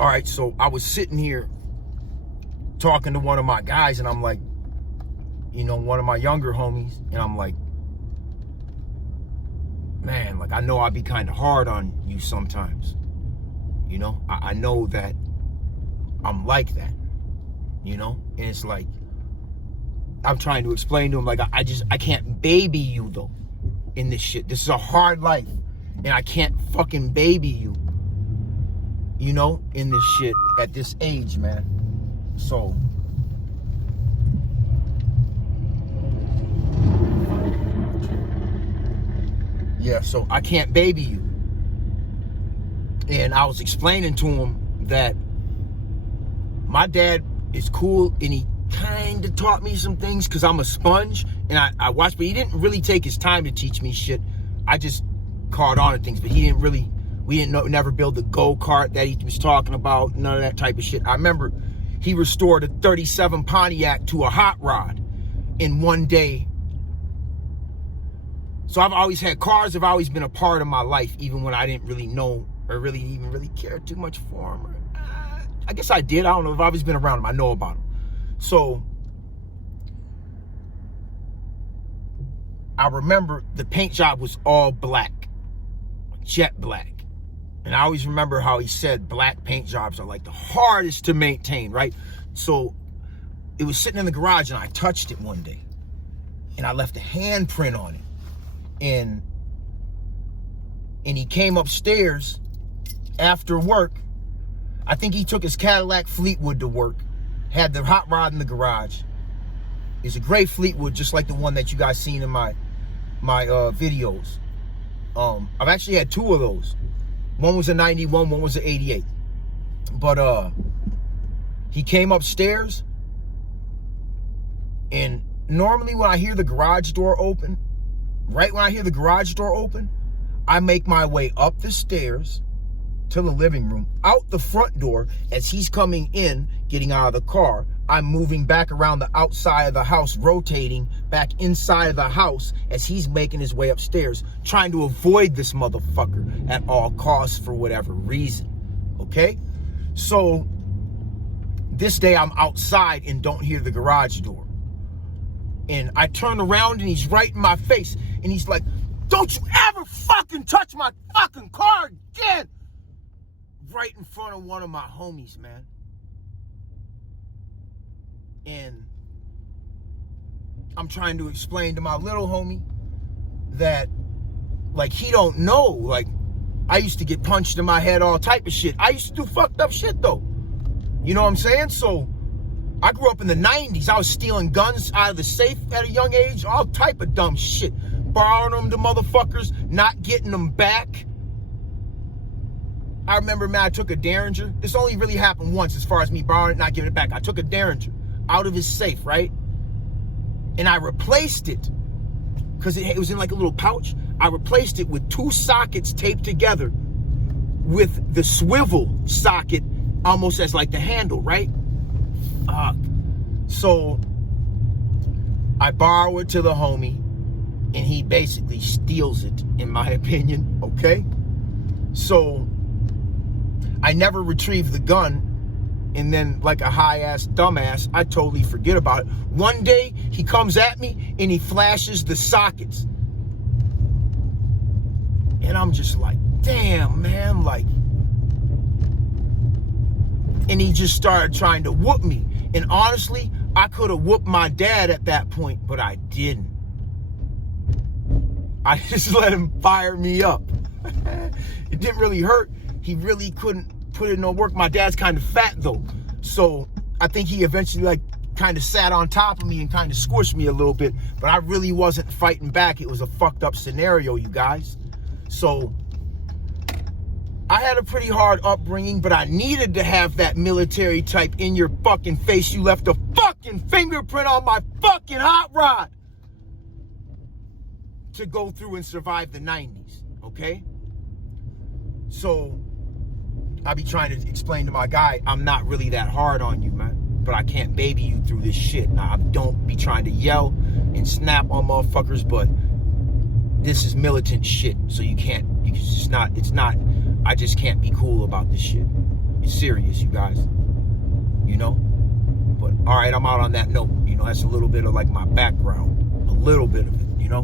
All right, so I was sitting here talking to one of my guys, and I'm like, you know, one of my younger homies, and I'm like, man, like, I know I be kind of hard on you sometimes. You know, I know that I'm like that, you know? And it's like, I'm trying to explain to him, like, I can't baby you, though, in this shit. This is a hard life, and I can't fucking baby you, you know, in this shit at this age, man. So, yeah, so I can't baby you. And I was explaining to him that my dad is cool, and he kind of taught me some things because I'm a sponge, and I watched, but he didn't really take his time to teach me shit. I just caught on to things, but he didn't really, we didn't know, never build the go-kart that he was talking about, none of that type of shit. I remember he restored a 37 Pontiac to a hot rod in one day. So I've always had cars, have always been a part of my life, even when I didn't really know or really even really care too much for them. I guess I did. I don't know. I've always been around them. I know about them. So I remember the paint job was all black, jet black. And I always remember how he said black paint jobs are like the hardest to maintain, right? So it was sitting in the garage, and I touched it one day, and I left a handprint on it. And he came upstairs after work. I think he took his Cadillac Fleetwood to work, had the hot rod in the garage. It's a gray Fleetwood, just like the one that you guys seen in my videos. I've actually had two of those. One was a 91, one was an 88. But he came upstairs, and normally when I hear the garage door open, right when I hear the garage door open, I make my way up the stairs to the living room, out the front door. As he's coming in, getting out of the car, I'm moving back around the outside of the house, rotating back inside of the house as he's making his way upstairs, trying to avoid this motherfucker at all costs for whatever reason, okay? So this day I'm outside and don't hear the garage door. And I turn around, and he's right in my face, and he's like, "Don't you ever fucking touch my fucking car again!" Right in front of one of my homies, man. And I'm trying to explain to my little homie that, like, he don't know. Like, I used to get punched in my head, all type of shit. I used to do fucked up shit, though. You know what I'm saying? So I grew up in the 90s. I was stealing guns out of the safe at a young age, all type of dumb shit. Borrowing them to motherfuckers, not getting them back. I remember, man, I took a Derringer. This only really happened once as far as me borrowing it, not giving it back. I took a Derringer out of his safe, right? And I replaced it, because it was in like a little pouch. I replaced it with two sockets taped together with the swivel socket almost as like the handle, right? So I borrow it to the homie, and he basically steals it, in my opinion, okay? So I never retrieve the gun, and then, like a high-ass dumbass, I totally forget about it. One day, he comes at me, and he flashes the sockets. And I'm just like, damn, man, like... And he just started trying to whoop me. And honestly, I could have whooped my dad at that point, but I didn't. I just let him fire me up. It didn't really hurt. He really couldn't put in no work. My dad's kind of fat, though. So I think he eventually, like, kind of sat on top of me and kind of squished me a little bit. But I really wasn't fighting back. It was a fucked up scenario, you guys. So I had a pretty hard upbringing, but I needed to have that military type in your fucking face. You left a fucking fingerprint on my fucking hot rod to go through and survive the 90s, okay? So I be trying to explain to my guy, I'm not really that hard on you, man, but I can't baby you through this shit. Now, I don't be trying to yell and snap on motherfuckers, but this is militant shit, so you can't, it's not, I just can't be cool about this shit. serious, you guys. You know? But all right, I'm out on that note. You know, that's a little bit of like my background. A little bit of it, you know?